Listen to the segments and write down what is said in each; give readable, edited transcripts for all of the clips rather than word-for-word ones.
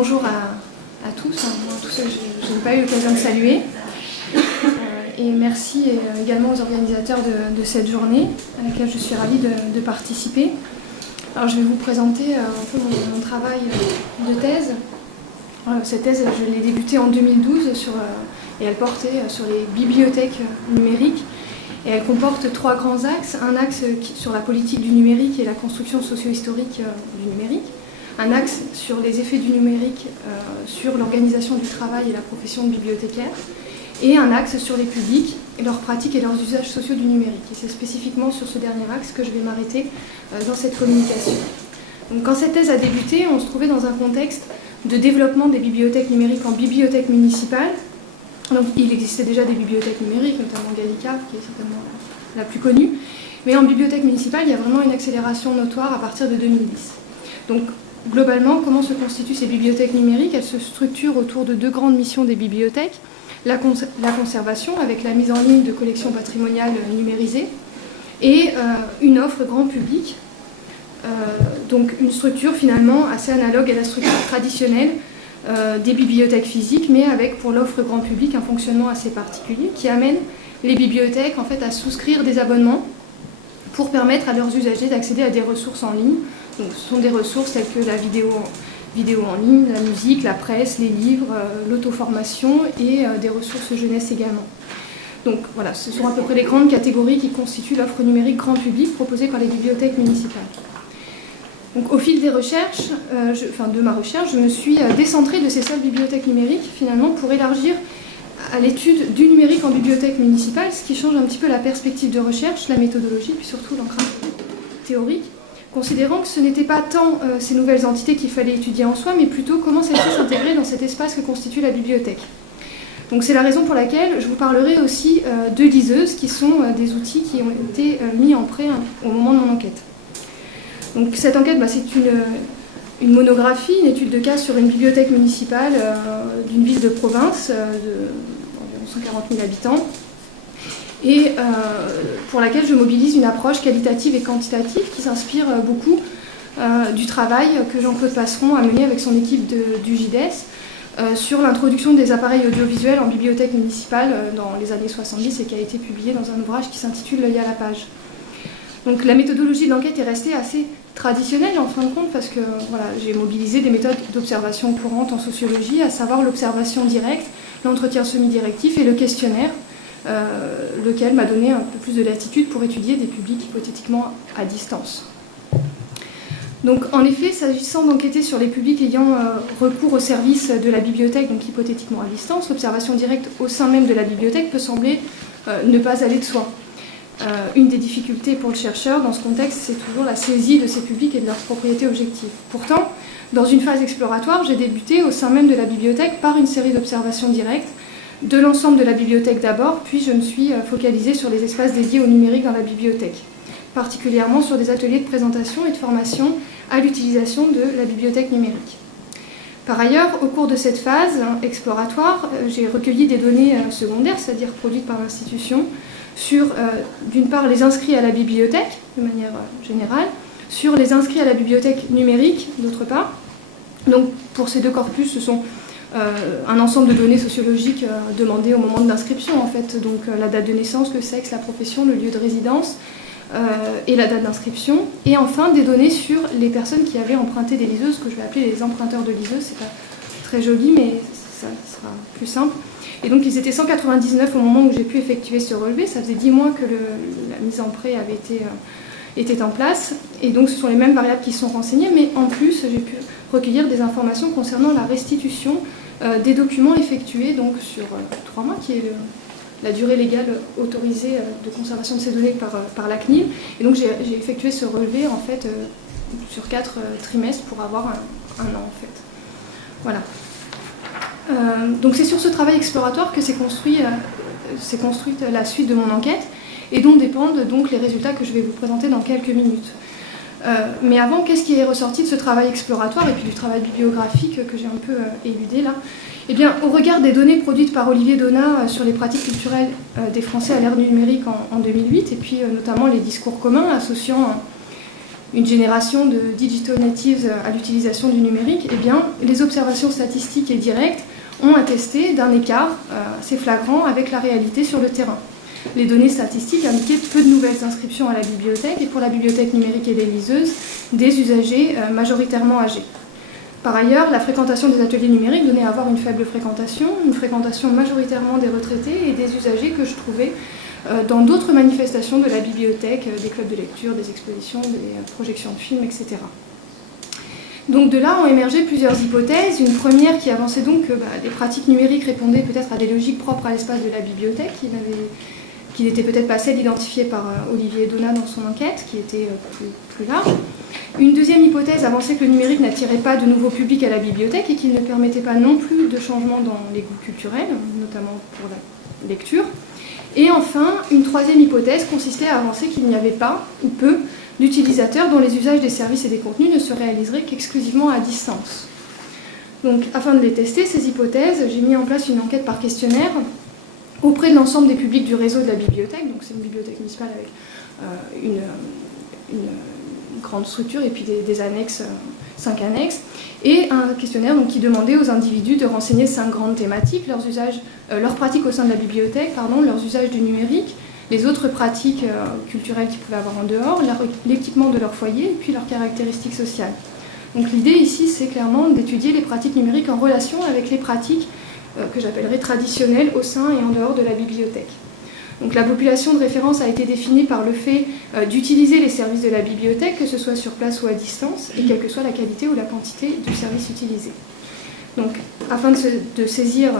bonjour à tous, tous ceux que je n'ai pas eu l'occasion de saluer. Et merci également aux organisateurs de cette journée à laquelle je suis ravie de participer. Alors je vais vous présenter un peu mon travail de thèse. Cette thèse, je l'ai débutée en 2012 et elle portait sur les bibliothèques numériques. Et elle comporte 3 grands axes. Un axe sur la politique du numérique et la construction socio-historique du numérique. Un axe sur les effets du numérique sur l'organisation du travail et la profession de bibliothécaire. Et un axe sur les publics, leurs pratiques et leurs usages sociaux du numérique. Et c'est spécifiquement sur ce dernier axe que je vais m'arrêter dans cette communication. Donc, quand cette thèse a débuté, on se trouvait dans un contexte de développement des bibliothèques numériques en bibliothèques municipales. Donc, il existait déjà des bibliothèques numériques, notamment Gallica, qui est certainement la plus connue. Mais en bibliothèque municipale, il y a vraiment une accélération notoire à partir de 2010. Donc, globalement, comment se constituent ces bibliothèques numériques? Elles se structurent autour de 2 grandes missions des bibliothèques. La conservation, avec la mise en ligne de collections patrimoniales numérisées, et une offre grand public, donc une structure finalement assez analogue à la structure traditionnelle des bibliothèques physiques, mais avec pour l'offre grand public un fonctionnement assez particulier qui amène les bibliothèques en fait, à souscrire des abonnements pour permettre à leurs usagers d'accéder à des ressources en ligne. Donc, ce sont des ressources telles que la vidéo en ligne, la musique, la presse, les livres, l'auto-formation et des ressources jeunesse également. Donc voilà, ce sont à peu près les grandes catégories qui constituent l'offre numérique grand public proposée par les bibliothèques municipales. Donc au fil des recherches, de ma recherche, je me suis décentrée de ces seules bibliothèques numériques finalement pour élargir à l'étude du numérique en bibliothèque municipale, ce qui change un petit peu la perspective de recherche, la méthodologie, puis surtout l'ancrage théorique, considérant que ce n'était pas tant ces nouvelles entités qu'il fallait étudier en soi, mais plutôt comment celles-ci s'intégraient dans cet espace que constitue la bibliothèque. Donc c'est la raison pour laquelle je vous parlerai aussi de liseuses, qui sont des outils qui ont été mis en prêt au moment de mon enquête. Donc cette enquête, c'est une monographie, une étude de cas sur une bibliothèque municipale d'une ville de province d'environ 140 000 habitants, et pour laquelle je mobilise une approche qualitative et quantitative qui s'inspire beaucoup du travail que Jean-Claude Passeron a mené avec son équipe du JDES sur l'introduction des appareils audiovisuels en bibliothèque municipale dans les années 70 et qui a été publié dans un ouvrage qui s'intitule L'œil à la page. Donc la méthodologie de l'enquête est restée assez traditionnelle en fin de compte parce que j'ai mobilisé des méthodes d'observation courantes en sociologie, à savoir l'observation directe, l'entretien semi-directif et le questionnaire, lequel m'a donné un peu plus de latitude pour étudier des publics hypothétiquement à distance. Donc en effet, s'agissant d'enquêter sur les publics ayant recours au service de la bibliothèque, donc hypothétiquement à distance, l'observation directe au sein même de la bibliothèque peut sembler ne pas aller de soi. Une des difficultés pour le chercheur dans ce contexte, c'est toujours la saisie de ces publics et de leurs propriétés objectives. Pourtant, dans une phase exploratoire, j'ai débuté au sein même de la bibliothèque par une série d'observations directes de l'ensemble de la bibliothèque d'abord, puis je me suis focalisée sur les espaces dédiés au numérique dans la bibliothèque, particulièrement sur des ateliers de présentation et de formation à l'utilisation de la bibliothèque numérique. Par ailleurs, au cours de cette phase exploratoire, j'ai recueilli des données secondaires, c'est-à-dire produites par l'institution, sur, d'une part, les inscrits à la bibliothèque, de manière générale, sur les inscrits à la bibliothèque numérique, d'autre part. Donc, pour ces 2 corpus, ce sont un ensemble de données sociologiques demandées au moment de l'inscription, en fait. Donc, la date de naissance, le sexe, la profession, le lieu de résidence et la date d'inscription. Et enfin, des données sur les personnes qui avaient emprunté des liseuses, que je vais appeler les emprunteurs de liseuses. C'est pas très joli, mais ça sera plus simple. Et donc ils étaient 199 au moment où j'ai pu effectuer ce relevé. Ça faisait 10 mois que la mise en prêt était en place. Et donc ce sont les mêmes variables qui sont renseignées, mais en plus j'ai pu recueillir des informations concernant la restitution des documents effectués donc, sur 3 mois, qui est la durée légale autorisée de conservation de ces données par la CNIL. Et donc j'ai effectué ce relevé en fait, sur 4 trimestres pour avoir un an en fait. Voilà. Donc c'est sur ce travail exploratoire que s'est construite la suite de mon enquête et dont dépendent donc les résultats que je vais vous présenter dans quelques minutes. Mais avant, qu'est-ce qui est ressorti de ce travail exploratoire et puis du travail bibliographique que j'ai un peu éludé là? Eh bien, au regard des données produites par Olivier Donat sur les pratiques culturelles des Français à l'ère du numérique en 2008, et puis notamment les discours communs associant une génération de digital natives à l'utilisation du numérique, eh bien, les observations statistiques et directes ont attesté d'un écart assez flagrant avec la réalité sur le terrain. Les données statistiques indiquaient peu de nouvelles inscriptions à la bibliothèque et pour la bibliothèque numérique et les liseuses, des usagers majoritairement âgés. Par ailleurs, la fréquentation des ateliers numériques donnait à avoir une faible fréquentation, une fréquentation majoritairement des retraités et des usagers que je trouvais dans d'autres manifestations de la bibliothèque, des clubs de lecture, des expositions, des projections de films, etc. Donc de là ont émergé plusieurs hypothèses. Une première qui avançait donc que les pratiques numériques répondaient peut-être à des logiques propres à l'espace de la bibliothèque, qui n'était peut-être pas celle identifiée par Olivier Donat dans son enquête, qui était plus large. Une deuxième hypothèse avançait que le numérique n'attirait pas de nouveaux publics à la bibliothèque et qu'il ne permettait pas non plus de changement dans les goûts culturels, notamment pour la lecture. Et enfin, une troisième hypothèse consistait à avancer qu'il n'y avait pas, ou peu, d'utilisateurs dont les usages des services et des contenus ne se réaliseraient qu'exclusivement à distance. Donc, afin de les tester, ces hypothèses, j'ai mis en place une enquête par questionnaire auprès de l'ensemble des publics du réseau de la bibliothèque. Donc, c'est une bibliothèque municipale avec une grande structure et puis des annexes, 5 annexes, et un questionnaire donc, qui demandait aux individus de renseigner 5 grandes thématiques, leurs pratiques au sein de la bibliothèque, leurs usages du numérique, les autres pratiques culturelles qu'ils pouvaient avoir en dehors, l'équipement de leur foyer et puis leurs caractéristiques sociales. Donc l'idée ici, c'est clairement d'étudier les pratiques numériques en relation avec les pratiques que j'appellerais traditionnelles au sein et en dehors de la bibliothèque. Donc la population de référence a été définie par le fait d'utiliser les services de la bibliothèque, que ce soit sur place ou à distance, et quelle que soit la qualité ou la quantité du service utilisé. Donc afin de saisir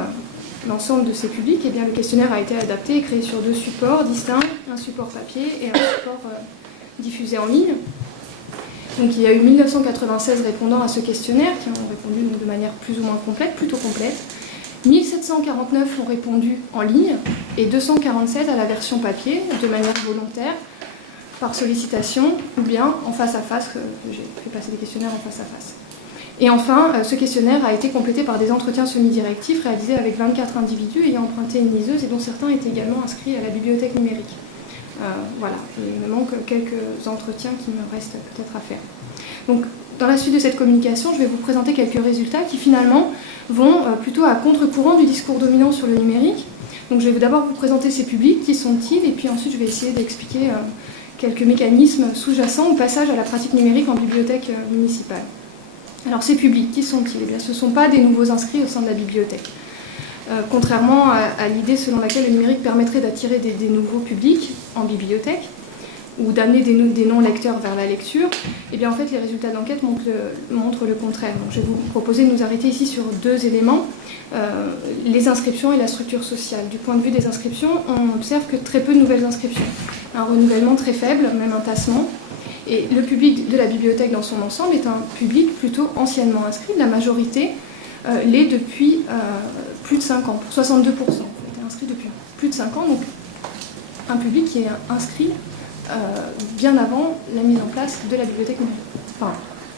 l'ensemble de ces publics, eh bien, le questionnaire a été adapté et créé sur 2 supports distincts, un support papier et un support diffusé en ligne. Donc il y a eu 1996 répondants à ce questionnaire qui ont répondu de manière plus ou moins complète, plutôt complète. 1749 ont répondu en ligne et 247 à la version papier de manière volontaire, par sollicitation ou bien en face à face, j'ai fait passer des questionnaires en face à face. Et enfin, ce questionnaire a été complété par des entretiens semi-directifs réalisés avec 24 individus ayant emprunté une liseuse et dont certains étaient également inscrits à la bibliothèque numérique. Voilà, il me manque quelques entretiens qui me restent peut-être à faire. Donc, dans la suite de cette communication, je vais vous présenter quelques résultats qui finalement vont plutôt à contre-courant du discours dominant sur le numérique. Donc, je vais d'abord vous présenter ces publics, qui sont-ils, et puis ensuite je vais essayer d'expliquer quelques mécanismes sous-jacents au passage à la pratique numérique en bibliothèque municipale. Alors ces publics, qui sont-ils ? Eh bien, ce ne sont pas des nouveaux inscrits au sein de la bibliothèque. Contrairement à l'idée selon laquelle le numérique permettrait d'attirer des nouveaux publics en bibliothèque ou d'amener des non-lecteurs vers la lecture, eh bien en fait les résultats d'enquête montrent le contraire. Donc, je vais vous proposer de nous arrêter ici sur 2 éléments, les inscriptions et la structure sociale. Du point de vue des inscriptions, on observe que très peu de nouvelles inscriptions, un renouvellement très faible, même un tassement. Et le public de la bibliothèque dans son ensemble est un public plutôt anciennement inscrit. La majorité l'est depuis plus de 5 ans, 62% ont été inscrits depuis plus de 5 ans, donc un public qui est inscrit bien avant la mise en place de la bibliothèque numérique. Enfin,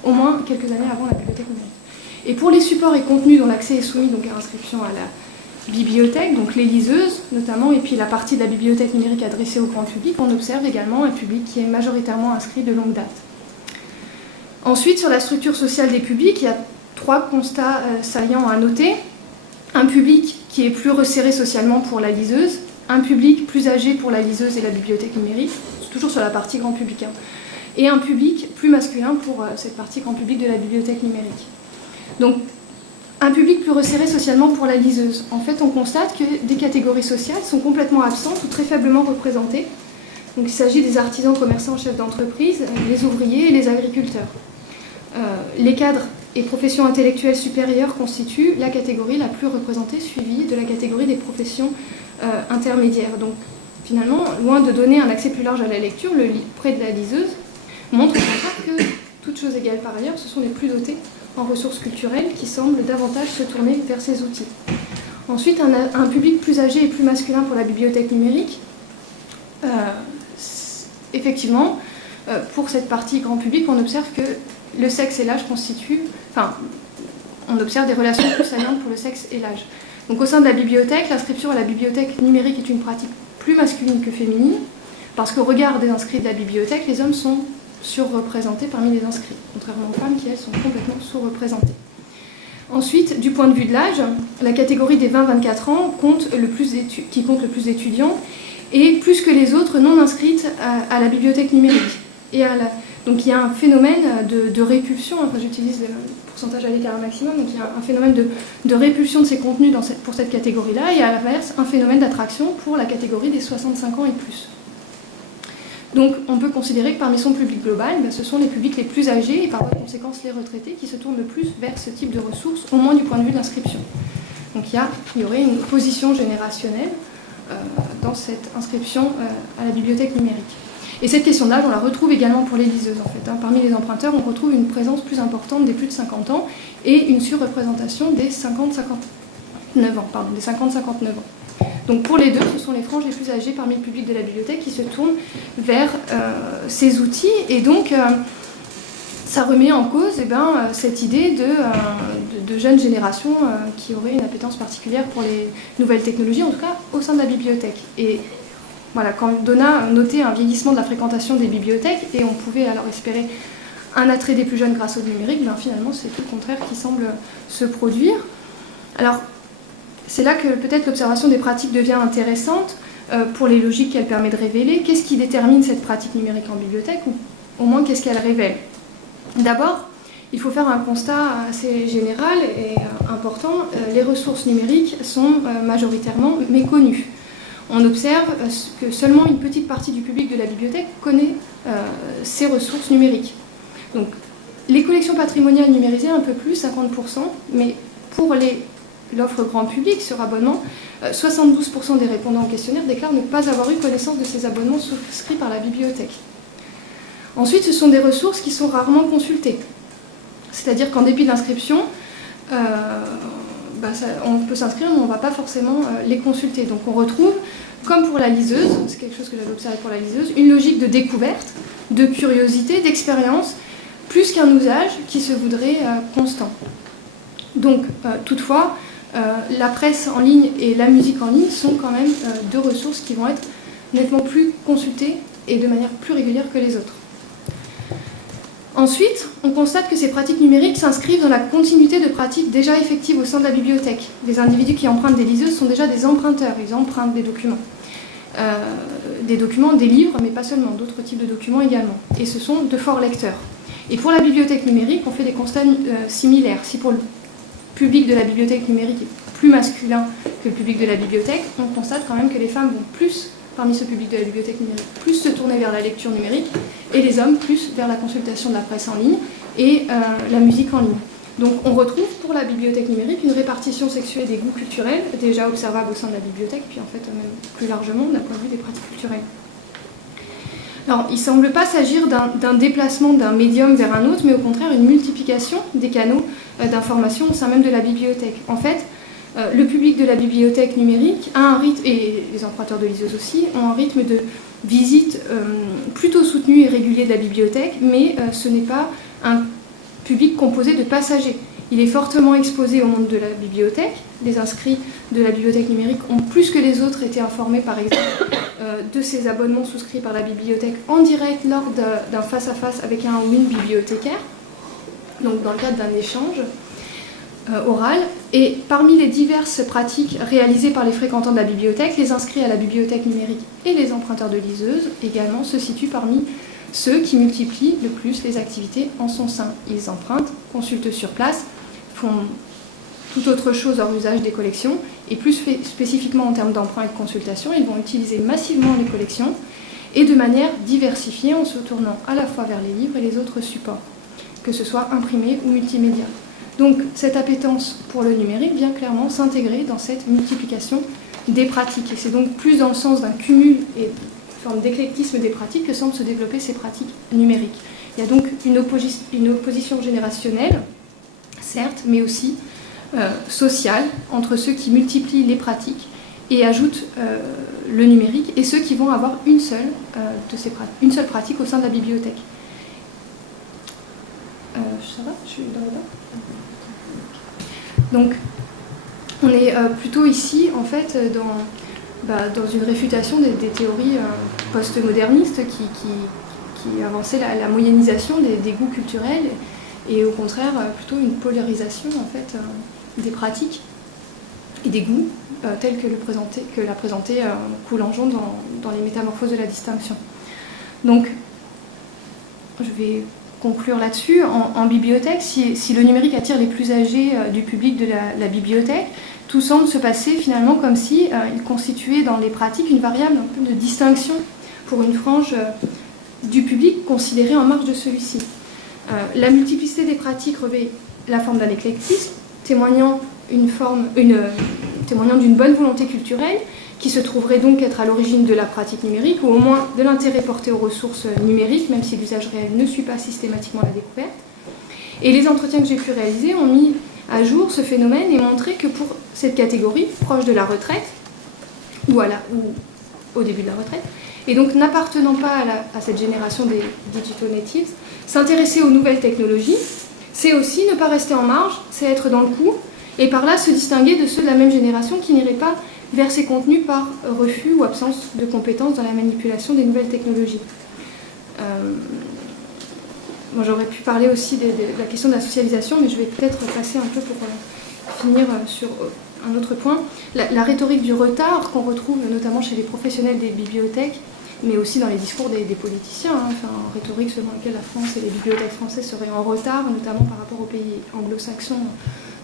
au moins quelques années avant la bibliothèque numérique. Et pour les supports et contenus dont l'accès est soumis donc à inscription à la bibliothèque, donc les liseuses notamment, et puis la partie de la bibliothèque numérique adressée au grand public, on observe également un public qui est majoritairement inscrit de longue date. Ensuite, sur la structure sociale des publics, il y a 3 constats saillants à noter. Un public qui est plus resserré socialement pour la liseuse, un public plus âgé pour la liseuse et la bibliothèque numérique, toujours sur la partie grand public, et un public plus masculin pour cette partie grand public de la bibliothèque numérique. Donc, un public plus resserré socialement pour la liseuse. En fait, on constate que des catégories sociales sont complètement absentes ou très faiblement représentées. Donc, il s'agit des artisans, commerçants, chefs d'entreprise, les ouvriers et les agriculteurs. Les cadres et professions intellectuelles supérieures constituent la catégorie la plus représentée, suivie de la catégorie des professions intermédiaires. Donc, finalement, loin de donner un accès plus large à la lecture, le prêt de la liseuse montre que, toutes choses égales par ailleurs, ce sont les plus dotés en ressources culturelles qui semblent davantage se tourner vers ces outils. Ensuite, un public plus âgé et plus masculin pour la bibliothèque numérique. Effectivement, pour cette partie grand public, on observe que le sexe et l'âge on observe des relations plus saillantes pour le sexe et l'âge. Donc au sein de la bibliothèque, l'inscription à la bibliothèque numérique est une pratique plus masculine que féminine, parce qu'au regard des inscrits de la bibliothèque, les hommes sont surreprésentées parmi les inscrits, contrairement aux femmes qui, elles, sont complètement sous-représentées. Ensuite, du point de vue de l'âge, la catégorie des 20-24 ans qui compte le plus d'étudiants et plus que les autres non inscrites à la bibliothèque numérique. Donc il y a un phénomène de répulsion, enfin j'utilise le pourcentage à l'écart maximum, donc il y a un phénomène de répulsion de ces contenus pour cette catégorie-là, et à l'inverse, un phénomène d'attraction pour la catégorie des 65 ans et plus. Donc on peut considérer que parmi son public global, ce sont les publics les plus âgés et par voie de conséquence les retraités qui se tournent le plus vers ce type de ressources, au moins du point de vue de l'inscription. Donc il y aurait une position générationnelle dans cette inscription à la bibliothèque numérique. Et cette question d'âge, on la retrouve également pour les liseuses en fait. Parmi les emprunteurs, on retrouve une présence plus importante des plus de 50 ans et une surreprésentation des 50-59 ans. Donc pour les deux, ce sont les franges les plus âgées parmi le public de la bibliothèque qui se tournent vers ces outils. Et donc, ça remet en cause cette idée de jeunes générations qui auraient une appétence particulière pour les nouvelles technologies, en tout cas au sein de la bibliothèque. Et voilà, quand Donna notait un vieillissement de la fréquentation des bibliothèques, et on pouvait alors espérer un attrait des plus jeunes grâce au numérique, finalement c'est tout le contraire qui semble se produire. Alors, c'est là que peut-être l'observation des pratiques devient intéressante pour les logiques qu'elle permet de révéler. Qu'est-ce qui détermine cette pratique numérique en bibliothèque, ou au moins qu'est-ce qu'elle révèle? D'abord, il faut faire un constat assez général et important. Les ressources numériques sont majoritairement méconnues. On observe que seulement une petite partie du public de la bibliothèque connaît ces ressources numériques. Donc, les collections patrimoniales numérisées, un peu plus, 50%, mais pour l'offre grand public sur abonnement, 72% des répondants au questionnaire déclarent ne pas avoir eu connaissance de ces abonnements souscrits par la bibliothèque. Ensuite, ce sont des ressources qui sont rarement consultées. C'est-à-dire qu'en dépit de l'inscription, on peut s'inscrire, mais on ne va pas forcément les consulter. Donc on retrouve, comme pour la liseuse, c'est quelque chose que j'avais observé pour la liseuse, une logique de découverte, de curiosité, d'expérience, plus qu'un usage qui se voudrait constant. Donc, toutefois, la presse en ligne et la musique en ligne sont quand même deux ressources qui vont être nettement plus consultées et de manière plus régulière que les autres. Ensuite, on constate que ces pratiques numériques s'inscrivent dans la continuité de pratiques déjà effectives au sein de la bibliothèque. Les individus qui empruntent des liseuses sont déjà des emprunteurs, ils empruntent des documents. Des livres, mais pas seulement, d'autres types de documents également. Et ce sont de forts lecteurs. Et pour la bibliothèque numérique, on fait des constats similaires. Si pour le public de la bibliothèque numérique est plus masculin que le public de la bibliothèque, on constate quand même que les femmes vont plus, parmi ce public de la bibliothèque numérique, plus se tourner vers la lecture numérique, et les hommes plus vers la consultation de la presse en ligne et la musique en ligne. Donc on retrouve pour la bibliothèque numérique une répartition sexuée des goûts culturels déjà observable au sein de la bibliothèque, puis en fait même plus largement d'un point de vue des pratiques culturelles. Alors il ne semble pas s'agir d'un déplacement d'un médium vers un autre, mais au contraire une multiplication des canaux d'information au sein même de la bibliothèque. En fait, le public de la bibliothèque numérique a un rythme, et les emprunteurs de liseuses aussi, ont un rythme de visite plutôt soutenu et régulier de la bibliothèque, mais ce n'est pas un public composé de passagers. Il est fortement exposé au monde de la bibliothèque. Les inscrits de la bibliothèque numérique ont plus que les autres été informés, par exemple, de ces abonnements souscrits par la bibliothèque en direct lors d'un face-à-face avec un ou une bibliothécaire, donc dans le cadre d'un échange oral. Et parmi les diverses pratiques réalisées par les fréquentants de la bibliothèque, les inscrits à la bibliothèque numérique et les emprunteurs de liseuses également se situent parmi ceux qui multiplient le plus les activités en son sein. Ils empruntent, consultent sur place, font tout autre chose hors usage des collections, et plus spécifiquement en termes d'emprunt et de consultation, ils vont utiliser massivement les collections et de manière diversifiée en se tournant à la fois vers les livres et les autres supports, que ce soit imprimé ou multimédia. Donc cette appétence pour le numérique vient clairement s'intégrer dans cette multiplication des pratiques, et c'est donc plus dans le sens d'un cumul et une forme d'éclectisme des pratiques que semblent se développer ces pratiques numériques. Il y a donc une opposition générationnelle, certes, mais aussi sociale, entre ceux qui multiplient les pratiques et ajoutent le numérique, et ceux qui vont avoir une seule pratique au sein de la bibliothèque. Ça va? Je suis dans le bas. Donc, on est plutôt ici, en fait, dans une réfutation des théories postmodernistes qui avançait la moyennisation des goûts culturels et au contraire plutôt une polarisation en fait, des pratiques et des goûts tels que l'a présenté Coulangeon dans les Métamorphoses de la distinction. Donc, je vais conclure là-dessus. En bibliothèque, si le numérique attire les plus âgés du public de la bibliothèque, tout semble se passer finalement comme si il constituait dans les pratiques une variable un peu de distinction pour une frange du public considérée en marge de celui-ci. La multiplicité des pratiques revêt la forme d'un éclectisme, témoignant d'une bonne volonté culturelle qui se trouverait donc être à l'origine de la pratique numérique ou au moins de l'intérêt porté aux ressources numériques, même si l'usage réel ne suit pas systématiquement la découverte. Et les entretiens que j'ai pu réaliser ont mis à jour ce phénomène et montré que pour cette catégorie, proche de la retraite, ou au début de la retraite, et donc n'appartenant pas à cette génération des digital natives, s'intéresser aux nouvelles technologies, c'est aussi ne pas rester en marge, c'est être dans le coup, et par là se distinguer de ceux de la même génération qui n'iraient pas vers ces contenus par refus ou absence de compétences dans la manipulation des nouvelles technologies. J'aurais pu parler aussi de la question de la socialisation, mais je vais peut-être passer un peu pour finir sur un autre point. La rhétorique du retard qu'on retrouve notamment chez les professionnels des bibliothèques, mais aussi dans les discours des politiciens, rhétorique selon laquelle la France et les bibliothèques françaises seraient en retard, notamment par rapport aux pays anglo-saxons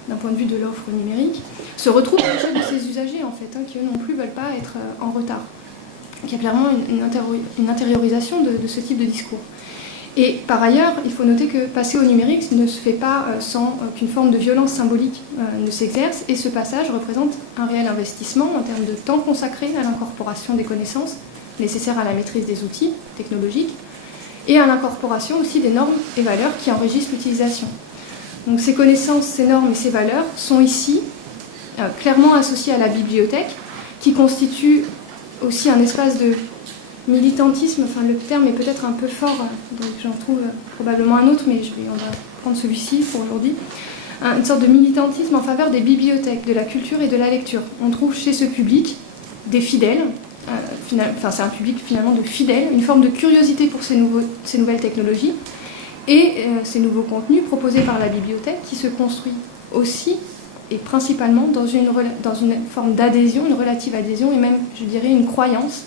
d'un point de vue de l'offre numérique, se retrouve à l'échelle de ces usagers, en fait, qui eux non plus ne veulent pas être en retard. Donc, il y a clairement une intériorisation de ce type de discours. Et par ailleurs, il faut noter que passer au numérique ne se fait pas sans qu'une forme de violence symbolique ne s'exerce, et ce passage représente un réel investissement en termes de temps consacré à l'incorporation des connaissances nécessaires à la maîtrise des outils technologiques, et à l'incorporation aussi des normes et valeurs qui enrichissent l'utilisation. Donc ces connaissances, ces normes et ces valeurs sont ici clairement associées à la bibliothèque, qui constitue aussi un espace de militantisme, le terme est peut-être un peu fort, donc j'en trouve probablement un autre, mais on va prendre celui-ci pour aujourd'hui. Une sorte de militantisme en faveur des bibliothèques, de la culture et de la lecture. On trouve chez ce public des fidèles, c'est un public finalement de fidèles, une forme de curiosité pour ces nouvelles technologies, et ces nouveaux contenus proposés par la bibliothèque qui se construit aussi et principalement dans une forme d'adhésion, une relative adhésion et même, je dirais, une croyance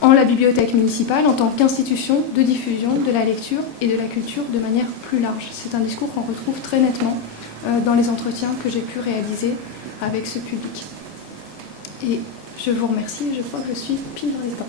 en la bibliothèque municipale en tant qu'institution de diffusion de la lecture et de la culture de manière plus large. C'est un discours qu'on retrouve très nettement dans les entretiens que j'ai pu réaliser avec ce public. Et je vous remercie, je crois que je suis pile dans les temps.